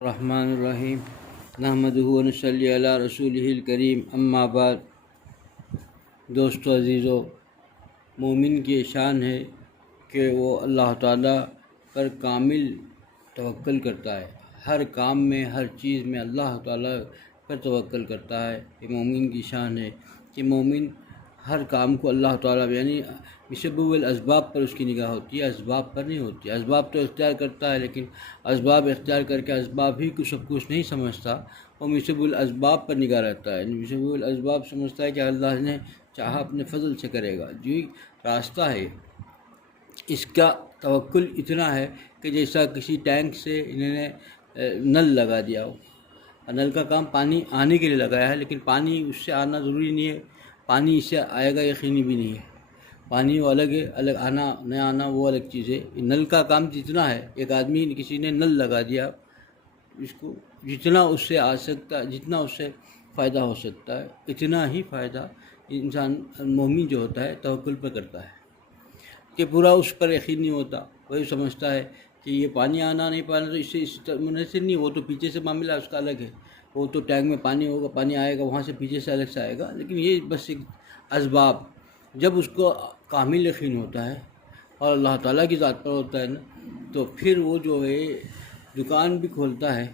الرحمن الرحیم نحمدہ و نصلی علی رسولہ الکریم اما بعد۔ دوستو عزیزو، مومن کی شان ہے کہ وہ اللہ تعالیٰ پر کامل توکل کرتا ہے۔ ہر کام میں، ہر چیز میں اللہ تعالیٰ پر توکل کرتا ہے۔ یہ مومن کی شان ہے کہ مومن ہر کام کو اللہ تعالیٰ یعنی مسبب الاسباب پر اس کی نگاہ ہوتی ہے، اسباب پر نہیں ہوتی ہے۔ اسباب تو اختیار کرتا ہے، لیکن اسباب اختیار کر کے اسباب ہی کو سب کچھ نہیں سمجھتا، وہ مسبب الاسباب پر نگاہ رہتا ہے۔ مسبب الاسباب سمجھتا ہے کہ اللہ نے چاہا اپنے فضل سے کرے گا، جو راستہ ہے اس کا توکل اتنا ہے کہ جیسا کسی ٹینک سے انہوں نے نل لگا دیا ہو۔ نل کا کام پانی آنے کے لیے لگایا ہے، لیکن پانی اس سے آنا ضروری نہیں ہے، پانی اس سے آئے گا یقینی بھی نہیں ہے۔ پانی وہ الگ ہے، الگ آنا نہ آنا وہ الگ چیز ہے۔ نل کا کام جتنا ہے، ایک آدمی کسی نے نل لگا دیا، اس کو جتنا اس سے آ سکتا، جتنا اس سے فائدہ ہو سکتا ہے، اتنا ہی فائدہ انسان مومن جو ہوتا ہے توکل پر کرتا ہے کہ پورا اس پر یقین نہیں ہوتا۔ وہی سمجھتا ہے کہ یہ پانی آنا نہیں پانا تو اس سے منحصر نہیں، وہ تو پیچھے سے معاملہ اس کا الگ ہے، وہ تو ٹینک میں پانی ہوگا، پانی آئے گا وہاں سے پیچھے سے الگ سے آئے گا۔ لیکن یہ بس ایک اسباب، جب اس کو کامل یقین ہوتا ہے اور اللہ تعالیٰ کی ذات پر ہوتا ہے نا، تو پھر وہ جو ہے دکان بھی کھولتا ہے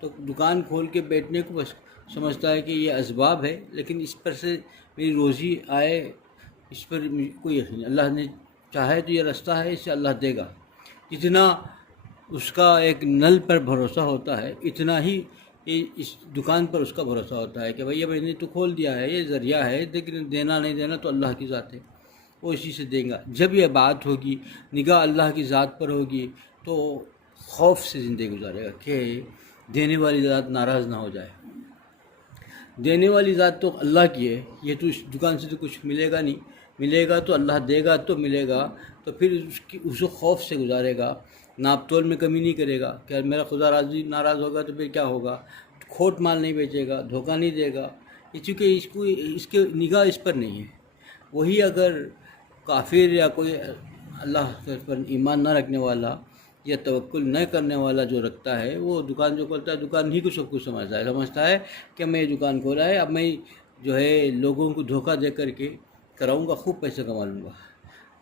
تو دکان کھول کے بیٹھنے کو بس سمجھتا ہے کہ یہ اسباب ہے، لیکن اس پر سے میری روزی آئے اس پر کوئی یقین نہیں۔ اللہ نے چاہے تو یہ راستہ ہے، اس سے اللہ دے گا۔ جتنا اس کا ایک نل پر بھروسہ ہوتا ہے، اتنا ہی اس دکان پر اس کا بھروسہ ہوتا ہے کہ بھئی میں نے تو کھول دیا ہے، یہ ذریعہ ہے، لیکن دینا نہیں دینا تو اللہ کی ذات ہے، وہ اسی سے دیں گا۔ جب یہ بات ہوگی، نگاہ اللہ کی ذات پر ہوگی، تو خوف سے زندگی گزارے گا کہ دینے والی ذات ناراض نہ ہو جائے۔ دینے والی ذات تو اللہ کی ہے، یہ تو اس دکان سے تو کچھ ملے گا نہیں، ملے گا تو اللہ دے گا تو ملے گا، تو پھر اس کو خوف سے گزارے گا، ناپ تول میں کمی نہیں کرے گا کہ میرا خدا راضی ناراض ہوگا تو پھر کیا ہوگا، کھوٹ مال نہیں بیچے گا، دھوکہ نہیں دے گا، چونکہ اس کے نگاہ اس پر نہیں ہے۔ وہی اگر کافر یا کوئی اللہ پر ایمان نہ رکھنے والا یا توکل نہ کرنے والا جو رکھتا ہے، وہ دکان جو کھولتا ہے دکان ہی کو سب کچھ سمجھتا ہے کہ میں یہ دکان کھولا ہے، اب میں جو ہے لوگوں کو دھوکہ دے کر کے کراؤں گا، خوب پیسے کما لوں گا،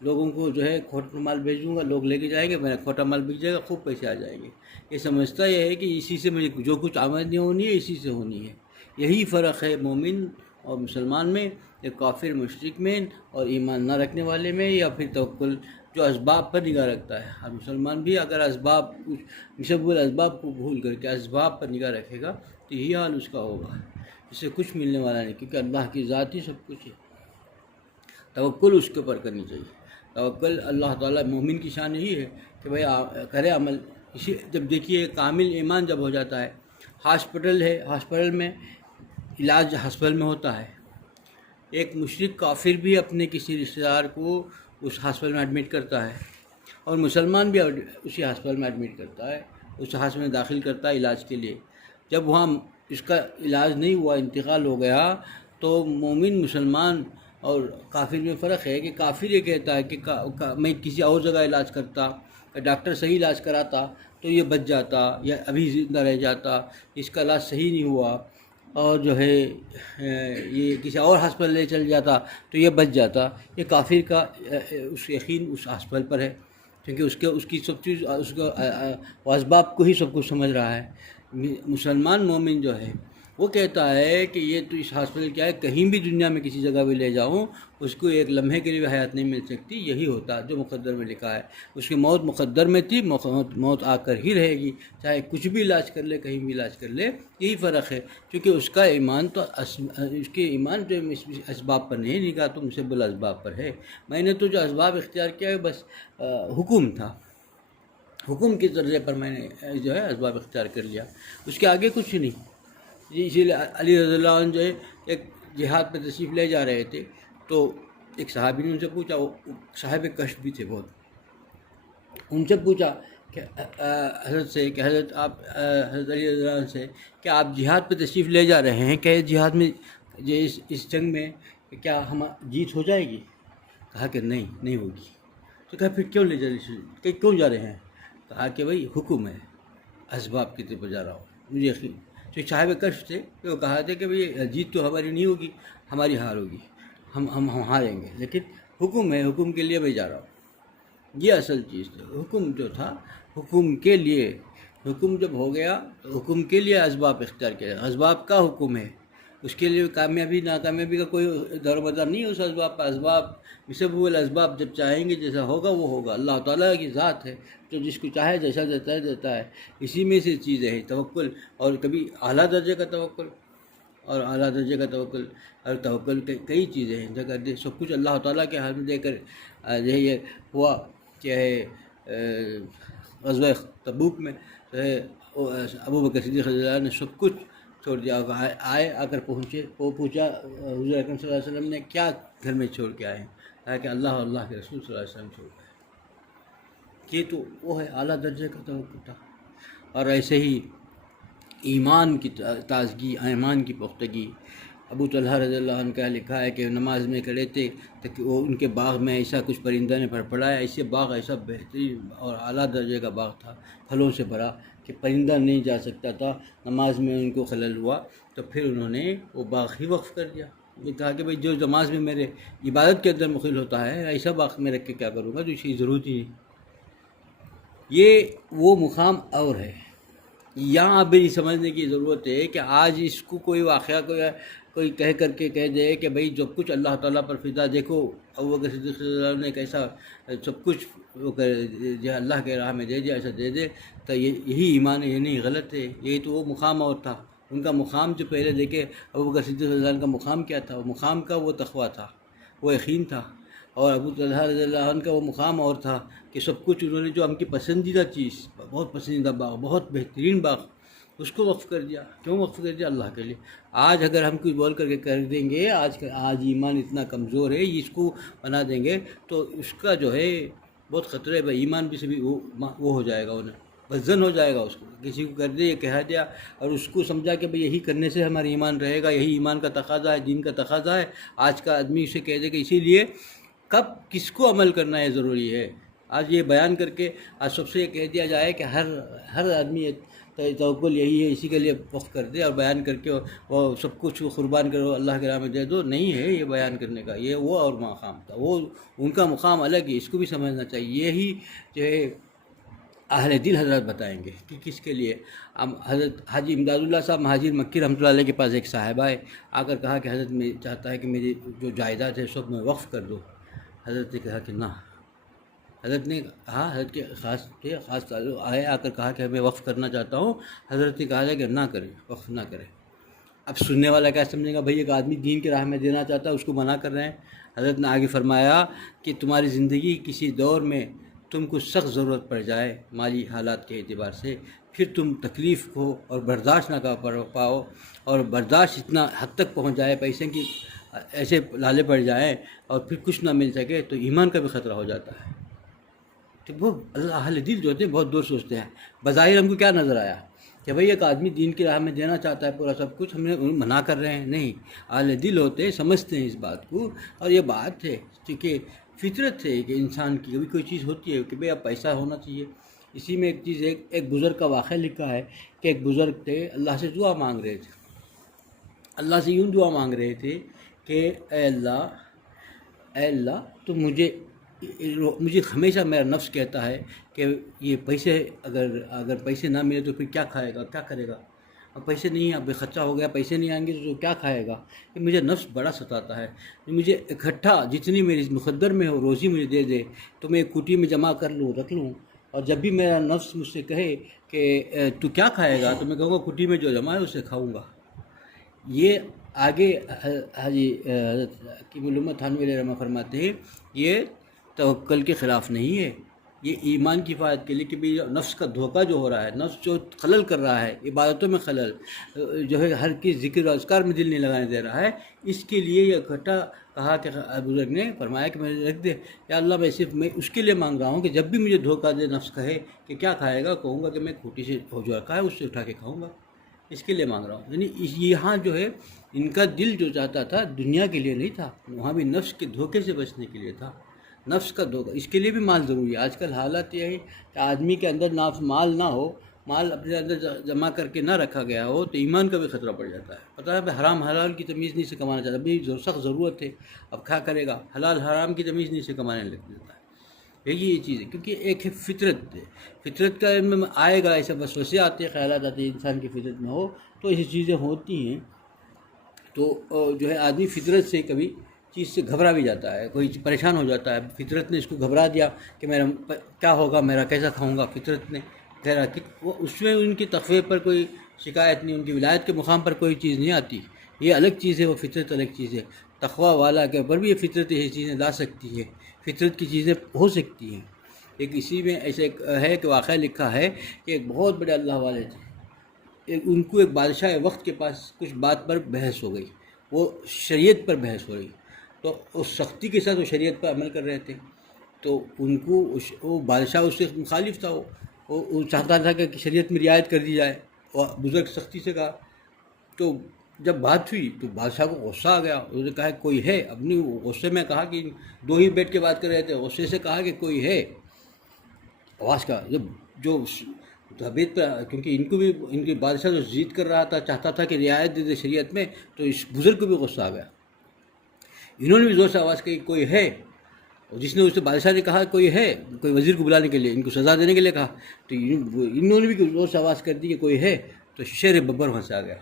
لوگوں کو جو ہے کھوٹا مال بیچ دوں گا، لوگ لے کے جائیں گے، میرا کھوٹا مال بک جائے گا، خوب پیسے آ جائیں گے۔ یہ سمجھتا یہ ہے کہ اسی سے مجھے جو کچھ آمدنی ہونی ہے اسی سے ہونی ہے۔ یہی فرق ہے مومن اور مسلمان میں، یا کافر مشرک میں اور ایمان نہ رکھنے والے میں، یا پھر توکل جو اسباب پر نگاہ رکھتا ہے۔ ہر مسلمان بھی اگر اسباب مسبب الاسباب کو بھول کر کے اسباب پر نگاہ رکھے گا تو یہی حال اس کا ہوگا، اس سے کچھ ملنے والا نہیں، کیونکہ اللہ کی ذات ہی سب کچھ ہے۔ توکل اس کے اوپر کرنی چاہیے۔ توکل اللہ تعالیٰ مومن کی شان یہی ہے کہ بھائی کرے عمل۔ اسی جب دیکھیے کامل ایمان جب ہو جاتا ہے، ہاسپٹل ہے، ہاسپٹل میں علاج ہاسپٹل میں ہوتا ہے، ایک مشرک کافر بھی اپنے کسی رشتہ دار کو اس ہاسپٹل میں ایڈمٹ کرتا ہے، اور مسلمان بھی اسی ہاسپٹل میں ایڈمٹ کرتا ہے، اس ہاسپٹل میں داخل کرتا ہے علاج کے لیے۔ جب وہاں اس کا علاج نہیں ہوا، انتقال ہو گیا، تو مومن مسلمان اور کافر میں فرق ہے کہ کافر یہ کہتا ہے کہ میں کسی اور جگہ علاج کرتا، ڈاکٹر صحیح علاج کراتا تو یہ بچ جاتا یا ابھی زندہ رہ جاتا، اس کا علاج صحیح نہیں ہوا اور جو ہے یہ کسی اور ہاسپٹل لے چل جاتا تو یہ بچ جاتا۔ یہ کافر کا اس یقین اس ہاسپٹل پر ہے، کیونکہ اس کی سب چیز اس کو اسباب کو ہی سب کچھ سمجھ رہا ہے۔ مسلمان مومن جو ہے وہ کہتا ہے کہ یہ تو اس ہاسپٹل کیا ہے، کہیں بھی دنیا میں کسی جگہ بھی لے جاؤں اس کو ایک لمحے کے لیے حیات نہیں مل سکتی، یہی ہوتا جو مقدر میں لکھا ہے۔ اس کی موت مقدر میں تھی، موت آ کر ہی رہے گی، چاہے کچھ بھی علاج کر لے، کہیں بھی علاج کر لے، یہی فرق ہے، کیونکہ اس کا ایمان تو اس کے ایمان جو اسباب پر نہیں، نگاہ تو مسبب الاسباب پر ہے۔ میں نے تو جو اسباب اختیار کیا ہے بس حکم تھا، حکم کے ذریعے پر میں نے جو ہے اسباب اختیار کر لیا، اس کے آگے کچھ نہیں۔ اسی لیے علی رضی اللہ عنہ جو ہے ایک جہاد پہ تشریف لے جا رہے تھے، تو ایک صحابی نے ان سے پوچھا، وہ صاحب کشف بھی تھے بہت، ان سے پوچھا کہ حضرت سے کہ حضرت آپ حضرت علی رضی اللہ عنہ سے کہ آپ جہاد پہ تشریف لے جا رہے ہیں، کہ جہاد میں اس جنگ میں کیا ہم جیت ہو جائے گی؟ کہا کہ نہیں ہوگی۔ تو کہا پھر کیوں لے جا رہے ہیں؟ کہا کہ بھائی حکم ہے، اسباب کی طرف جا رہا ہوں. مجھے یقین جو صاحب کشف تھے وہ کہا تھا کہ بھئی جیت تو ہماری نہیں ہوگی، ہماری ہار ہوگی، ہم ہاریں گے، لیکن حکم ہے، حکم کے لیے میں جا رہا ہوں. یہ اصل چیز تھی. حکم جو تھا حکم کے لیے، حکم جب ہو گیا تو حکم کے لیے اسباب اختیار کیا جائے. اسباب کا حکم ہے، اس کے لیے کامیابی ناکامیابی کا کوئی دور مدار نہیں ہے اس اسباب پر. اسباب بسبب الاسباب جب چاہیں گے جیسا ہوگا وہ ہوگا. اللہ تعالیٰ کی ذات ہے جو جس کو چاہے جیسا دیتا ہے. اسی میں سے چیزیں ہیں توکل، اور کبھی اعلیٰ درجے کا توکل اور اعلیٰ درجے کا توکل، اور توکل کئی چیزیں ہیں جگہ سب کچھ اللہ تعالیٰ کے ہاتھ میں دے کر یہ ہوا کہ غزوہ تبوک میں ابو بکر صدیق رضی اللہ عنہ نے سب کچھ چھوڑ دیا. آ کر پوچھا حضور اکرم صلی اللہ علیہ وسلم نے کیا گھر میں چھوڑ کے آئے ہیں؟ کہا کہ اللہ اور اللہ کے رسول صلی اللہ علیہ وسلم چھوڑ کے آئے. یہ تو وہ ہے اعلیٰ درجے کا توکل تھا. اور ایسے ہی ایمان کی تازگی، ایمان کی پختگی. ابو طلحہ رضی اللہ عنہ کا لکھا ہے کہ نماز میں کھڑے تھے تو وہ ان کے باغ میں ایسا کچھ پرندہ نے پڑپڑایا. ایسے باغ ایسا بہترین اور اعلیٰ درجے کا باغ تھا، پھلوں سے بھرا، کہ پرندہ نہیں جا سکتا تھا. نماز میں ان کو خلل ہوا تو پھر انہوں نے وہ باغ ہی وقف کر دیا. یہ کہا کہ بھئی جو نماز میں میرے عبادت کے اندر مخل ہوتا ہے ایسا باغ میں رکھ کے کیا کروں گا جو اس کی ضرورت ہی نہیں. یہ وہ مقام اور ہے. یہاں اب یہ سمجھنے کی ضرورت ہے کہ آج اس کو کوئی واقعہ کوئی کہہ کر کے کہہ دے کہ بھئی جو کچھ اللہ تعالیٰ پر فدا، دیکھو ابو بکر صدیق رضی اللہ عنہ نے کیسا سب کچھ جو اللہ کے راہ میں دے دیا، ایسا دے دے تو یہی ایمان ہے. یہ نہیں، غلط ہے. یہی تو وہ مقام اور تھا. ان کا مقام جو پہلے دیکھے ابو بکر صدیق رضی اللہ عنہ کا مقام کیا تھا؟ وہ مقام کا وہ تقویٰ تھا، وہ یقین تھا. اور ابو طلحہ رضی اللہ عنہ کا وہ مقام اور تھا کہ سب کچھ انہوں نے جو ہم کی پسندیدہ چیز، بہت پسندیدہ باغ، بہت بہترین باغ، اس کو وقف کر دیا. کیوں وقف کر دیا؟ اللہ کے لیے. آج اگر ہم کچھ بول کر کے کر دیں گے، آج ایمان اتنا کمزور ہے، اس کو بنا دیں گے تو اس کا جو ہے بہت خطرہ ہے. بھائی ایمان بھی سے بھی وہ ہو جائے گا، انہیں وزن ہو جائے گا. اس کو کسی کو کر دے، یہ کہہ دیا اور اس کو سمجھا کہ بھئی یہی کرنے سے ہمارا ایمان رہے گا، یہی ایمان کا تقاضا ہے، دین کا تقاضا ہے. آج کا آدمی اسے کہہ دے کہ اسی لیے کب کس کو عمل کرنا ہے ضروری ہے. آج یہ بیان کر کے آج سب سے یہ کہہ دیا جائے کہ ہر آدمی توکل یہی ہے، اسی کے لیے وقف کر دے اور بیان کر کے وہ سب کچھ قربان کرو، اللہ کے راہ میں دے دو. نہیں ہے یہ بیان کرنے کا، یہ وہ اور مقام تھا، وہ ان کا مقام الگ ہے. اس کو بھی سمجھنا چاہیے. یہی جو ہے اہل دل حضرات بتائیں گے کہ کس کے لیے. حضرت حاجی امداد اللہ صاحب مہاجر مکی رحمۃ اللہ علیہ کے پاس ایک صاحب آئے، آ کر کہا کہ حضرت میں چاہتا ہے کہ میری جو جائیداد ہے سب میں وقف کر دو. حضرت نے کہا کہ نہ. حضرت نے کہا، حضرت کے خاص تعلق آئے، آ کر کہا کہ میں وقف کرنا چاہتا ہوں. حضرت نے کہا کہ نہ کرے، وقف نہ کرے. اب سننے والا کیا سمجھے گا؟ بھئی ایک آدمی دین کے راہ میں دینا چاہتا ہے، اس کو منع کر رہے ہیں. حضرت نے آگے فرمایا کہ تمہاری زندگی کسی دور میں تم کو سخت ضرورت پڑ جائے مالی حالات کے اعتبار سے، پھر تم تکلیف کو اور برداشت نہ کر پاؤ، اور برداشت اتنا حد تک پہنچ جائے، پیسے کی ایسے لالے پڑ جائیں اور پھر کچھ نہ مل سکے، تو ایمان کا بھی خطرہ ہو جاتا ہے. تو وہ اہل دل جو ہوتے ہیں بہت دور سوچتے ہیں. بظاہر ہم کو کیا نظر آیا کہ بھئی ایک آدمی دین کی راہ میں دینا چاہتا ہے پورا سب کچھ، ہم نے منع کر رہے ہیں. نہیں، اہل دل ہوتے ہیں، سمجھتے ہیں اس بات کو. اور یہ بات ہے کیونکہ فطرت ہے کہ انسان کی کبھی کوئی چیز ہوتی ہے کہ بھئی اب پیسہ ہونا چاہیے. اسی میں ایک چیز، ایک بزرگ کا واقعہ لکھا ہے کہ ایک بزرگ تھے، اللہ سے دعا مانگ رہے تھے. اللہ سے یوں دعا مانگ رہے تھے کہ اے اللہ تو مجھے ہمیشہ میرا نفس کہتا ہے کہ یہ پیسے اگر پیسے نہ ملے تو پھر کیا کھائے گا، کیا کرے گا. اب پیسے نہیں، اب خرچہ ہو گیا، پیسے نہیں آئیں گے تو کیا کھائے گا. یہ مجھے نفس بڑا ستاتا ہے. مجھے اکٹھا جتنی میری مقدر میں ہو روزی مجھے دے دے تو میں ایک کوٹھی میں جمع کر لوں، رکھ لوں، اور جب بھی میرا نفس مجھ سے کہے کہ تو کیا کھائے گا تو میں کہوں گا کوٹھی میں جو جمع ہے اسے کھاؤں گا. یہ آگے حاجی حضرت حکیم الامت تھانوی علیہ رحمہ فرماتے ہیں یہ توکل کے خلاف نہیں ہے، یہ ایمان کی حفاظت کے لیے کہ بھی نفس کا دھوکہ جو ہو رہا ہے، نفس جو خلل کر رہا ہے، عبادتوں میں خلل جو ہے، ہر کی ذکر و اذکار میں دل نہیں لگانے دے رہا ہے، اس کے لیے یہ اکٹھا کہا کہ بزرگ نے فرمایا کہ میں رکھ دے یا اللہ، میں اس کے لیے مانگ رہا ہوں کہ جب بھی مجھے دھوکہ دے نفس کہے کہ کیا کھائے گا، کہوں گا کہ میں کھوٹی سے جو رکھا ہے اس سے اٹھا کے کھاؤں گا. اس کے لیے مانگ رہا ہوں. یعنی یہاں جو ہے ان کا دل جو چاہتا تھا دنیا کے لیے نہیں تھا، وہاں بھی نفس کے دھوکے سے بچنے کے لیے تھا. نفس کا دھوکہ، اس کے لیے بھی مال ضروری ہے. آج کل حالت یہ ہے کہ آدمی کے اندر مال نہ ہو، مال اپنے اندر جمع کر کے نہ رکھا گیا ہو تو ایمان کا بھی خطرہ پڑ جاتا ہے۔ پتہ ہے بھائی حرام حلال کی تمیز نہیں سے کمانا چاہتا، ابھی سخت ضرورت ہے اب کھا کرے گا، حلال حرام کی تمیز نہیں سے کمانے لگ جاتا ہے۔ یہ چیز ہے، کیونکہ ایک ہے فطرت ہے، فطرت کا علم میں آئے گا، ایسا وسوسے آتے ہیں، خیالات آتے ہیں، انسان کی فطرت میں ہو تو ایسی چیزیں ہوتی ہیں، تو جو ہے آدمی فطرت سے کبھی چیز سے گھبرا بھی جاتا ہے، کوئی پریشان ہو جاتا ہے، فطرت نے اس کو گھبرا دیا کہ میرا کیا ہوگا، میرا کیسا کھاؤں گا، فطرت نے ٹھہرا کہ وہ اس میں ان کی تقوی پر کوئی شکایت نہیں، ان کی ولایت کے مقام پر کوئی چیز نہیں آتی، یہ الگ چیز ہے، وہ فطرت الگ چیز ہے۔ تقوی والا کے اوپر بھی یہ فطرت یہ چیزیں لا سکتی ہے، فطرت کی چیزیں ہو سکتی ہیں۔ ایک اسی میں ایسے ہے کہ واقعہ لکھا ہے کہ ایک بہت بڑے اللہ والے تھے، ان کو ایک بادشاہ وقت کے پاس کچھ بات پر بحث ہو گئی، وہ شریعت پر بحث ہو رہی، تو اس سختی کے ساتھ وہ شریعت پر عمل کر رہے تھے، تو ان کو وہ بادشاہ اس سے مخالف تھا، وہ چاہتا تھا کہ شریعت میں رعایت کر دی جائے، اور بزرگ سختی سے کہا، تو جب بات ہوئی تو بادشاہ کو غصہ آ گیا، انہوں نے کہا کوئی ہے، اپنی غصے میں کہا کہ دو ہی بیٹھ کے بات کر رہے تھے، غصے سے کہا کہ کوئی ہے، آواز کا جو طبیعت پر، کیونکہ ان کو بھی ان کے بادشاہ جو ضد کر رہا تھا، چاہتا تھا کہ رعایت دے دے شریعت میں، تو اس بزرگ کو بھی غصہ آ گیا، انہوں نے بھی زور سے آواز کی کوئی ہے، اور جس نے اس سے بادشاہ نے کہا کوئی ہے، کوئی وزیر کو بلانے کے لیے، ان کو سزا دینے کے لیے کہا، تو انہوں نے بھی زور سے آواز کر دی کہ کوئی ہے، تو شیر ببر وہاں سے آ گیا،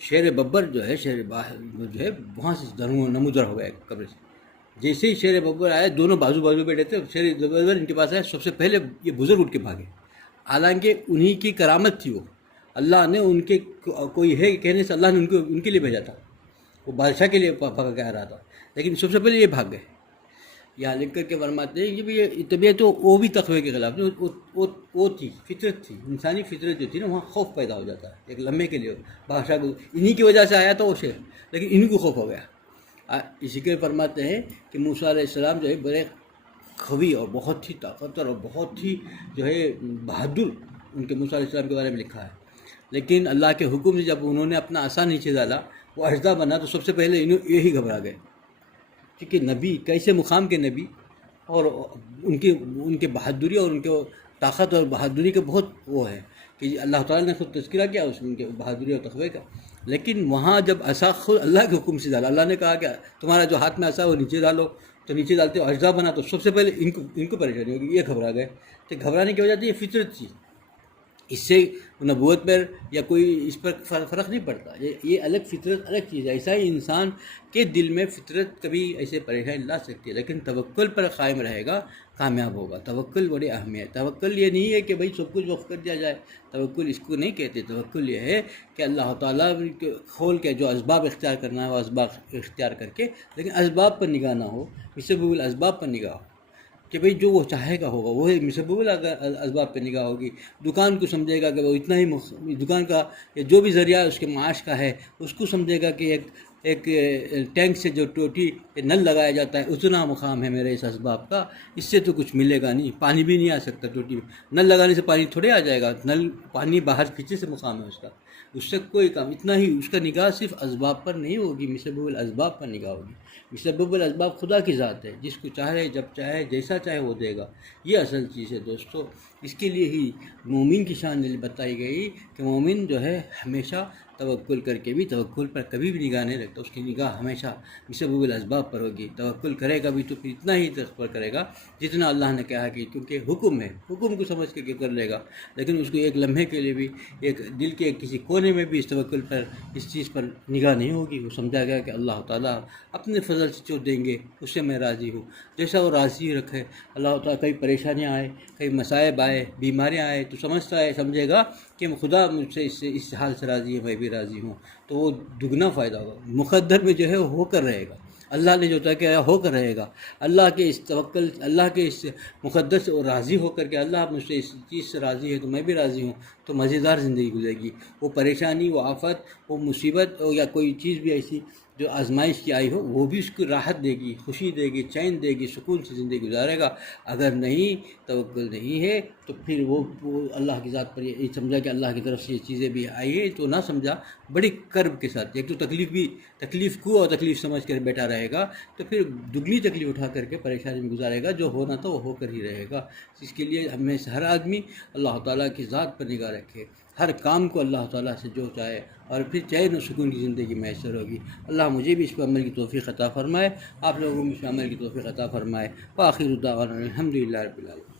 شیر ببر جو ہے جو ہے وہاں سے نمودار ہو گیا قبر سے، جیسے ہی شیر ببر آئے، دونوں بازو بازو بیٹھے تھے، شیر ببر ان کے پاس آئے، سب سے پہلے یہ بزرگ اٹھ کے بھاگے، حالانکہ انہی کی کرامت تھی، وہ اللہ نے ان کے کوئی ہے کہنے سے اللہ نے ان کے لیے بھیجا تھا، وہ بادشاہ کے لیے بھاگا کے آ رہا تھا، لیکن سب سے پہلے یہ بھاگ گئے۔ یہاں لکھ کر کے فرماتے ہیں کہ یہ طبیعت تو وہ بھی تقوی کے خلاف تھی، وہ تھی فطرت تھی، انسانی فطرت جو تھی نا، وہاں خوف پیدا ہو جاتا ہے ایک لمحے کے لیے، بادشاہ کو انہی کی وجہ سے آیا تھا وہ شیر، لیکن انہی کو خوف ہو گیا۔ اسی کے فرماتے ہیں کہ موسیٰ علیہ السلام جو ہے بڑے قوی اور بہت ہی طاقتور اور بہت ہی جو ہے بہادر، ان کے موسیٰ علیہ السلام کے بارے میں لکھا ہے، لیکن اللہ کے حکم سے جب انہوں نے اپنا عصا نیچے ڈالا، وہ اژدھا بنا، تو سب سے پہلے یہی گھبرا گئے، کیونکہ نبی کیسے مقام کے نبی، اور ان کے بہادری اور ان کے طاقت اور بہادری کے بہت وہ ہے کہ اللہ تعالیٰ نے خود تذکرہ کیا اس ان کے بہادری اور تقوی کا، لیکن وہاں جب عصا خود اللہ کے حکم سے ڈالا، اللہ نے کہا کہ تمہارا جو ہاتھ میں عصا وہ نیچے ڈالو، تو نیچے ڈالتے ہو اژدھا بنا، تو سب سے پہلے ان کو پریشانی ہوگی، یہ گھبرا گئے، تو گھبرانے کی وجہ تو یہ فطرت تھی، اس سے نبوت پر یا کوئی اس پر فرق نہیں پڑتا، یہ الگ فطرت الگ چیز ہے۔ ایسا ہی انسان کے دل میں فطرت کبھی ایسے پریشانی لا سکتی ہے، لیکن توکل پر قائم رہے گا کامیاب ہوگا۔ توکل بڑی اہمیت، توکل یہ نہیں ہے کہ بھئی سب کچھ وقف کر دیا جائے، توکل اس کو نہیں کہتے، توکل یہ ہے کہ اللہ تعالیٰ کھول کے جو اسباب اختیار کرنا ہے وہ اسباب اختیار کر کے، لیکن اسباب پر نگاہ نہ ہو، مسبب الاسباب پر نگاہ ہو، کہ بھئی جو وہ چاہے گا ہوگا، وہ مسبب الاسباب پہ نگاہ ہوگی۔ دکان کو سمجھے گا کہ وہ اتنا ہی دکان کا یا جو بھی ذریعہ اس کے معاش کا ہے، اس کو سمجھے گا کہ ایک ٹینک سے جو ٹوٹی نل لگایا جاتا ہے اتنا مقام ہے میرے اس اسباب کا، اس سے تو کچھ ملے گا نہیں، پانی بھی نہیں آ سکتا ٹوٹی میں، نل لگانے سے پانی تھوڑے آ جائے گا، پانی باہر پیچھے سے مقام ہے اس سے کوئی کام، اتنا ہی اس کا نگاہ صرف اسباب پر نہیں ہوگی، مسبب الاسباب پر نگاہ ہوگی۔ مسبب الاسباب خدا کی ذات ہے، جس کو چاہے جب چاہے جیسا چاہے وہ دے گا، یہ اصل چیز ہے دوستو۔ اس کے لیے ہی مومن کی شان بتائی گئی کہ مومن جو ہے ہمیشہ توکل کر کے بھی توکل پر کبھی بھی نگاہ نہیں رکھتا، اس کی نگاہ ہمیشہ مسبب الاسباب پر ہوگی، توکل کرے گا بھی تو پھر اتنا ہی پر کرے گا جتنا اللہ نے کہا کہ، کیونکہ حکم ہے، حکم کو سمجھ کے کر لے گا، لیکن اس کو ایک لمحے کے لیے بھی، ایک دل کے کسی کونے میں بھی اس توکل پر، اس چیز پر نگاہ نہیں ہوگی۔ وہ سمجھا گیا کہ اللہ تعالیٰ اپنے فضل سے جو دیں گے اس سے میں راضی ہوں، جیسا وہ راضی رکھے۔ اللہ تعالیٰ کئی پریشانیاں آئے، کئی مصائب آئے، بیماریاں آئے، تو سمجھے گا کہ خدا مجھ سے اس حال سے راضی ہے، میں بھی راضی ہوں، تو وہ دگنا فائدہ ہوگا۔ مقدر میں جو ہے ہو کر رہے گا، اللہ نے جو طے کیا ہو کر رہے گا، اللہ کے اس توکل، اللہ کے اس مقدس اور راضی ہو کر کے اللہ مجھ سے اس چیز سے راضی ہے تو میں بھی راضی ہوں، تو مزیدار زندگی گزرے گی۔ وہ پریشانی، وہ آفت، وہ مصیبت یا کوئی چیز بھی ایسی جو آزمائش کی آئی ہو وہ بھی اس کو راحت دے گی، خوشی دے گی، چین دے گی، سکون سے زندگی گزارے گا۔ اگر نہیں توکل نہیں ہے تو پھر وہ اللہ کی ذات پر یہ سمجھا کہ اللہ کی طرف سے یہ چیزیں بھی آئی ہیں تو نہ سمجھا، بڑی کرب کے ساتھ، ایک تو تکلیف کو اور تکلیف سمجھ کر بیٹھا رہے گا تو پھر دگنی تکلیف اٹھا کر کے پریشانی میں گزارے گا، جو ہونا تھا وہ ہو کر ہی رہے گا۔ اس کے لیے ہمیں سے ہر آدمی اللہ تعالیٰ کی ذات پر نگاہ رکھے، ہر کام کو اللہ تعالیٰ سے جو چاہے، اور پھر چین و سکون کی زندگی میسر ہوگی۔ اللہ مجھے بھی اس پر عمل کی توفیق عطا فرمائے، آپ لوگوں کو اس پر عمل کی توفیق عطا فرمائے۔ وآخر دعوانا الحمدللہ رب العالمین۔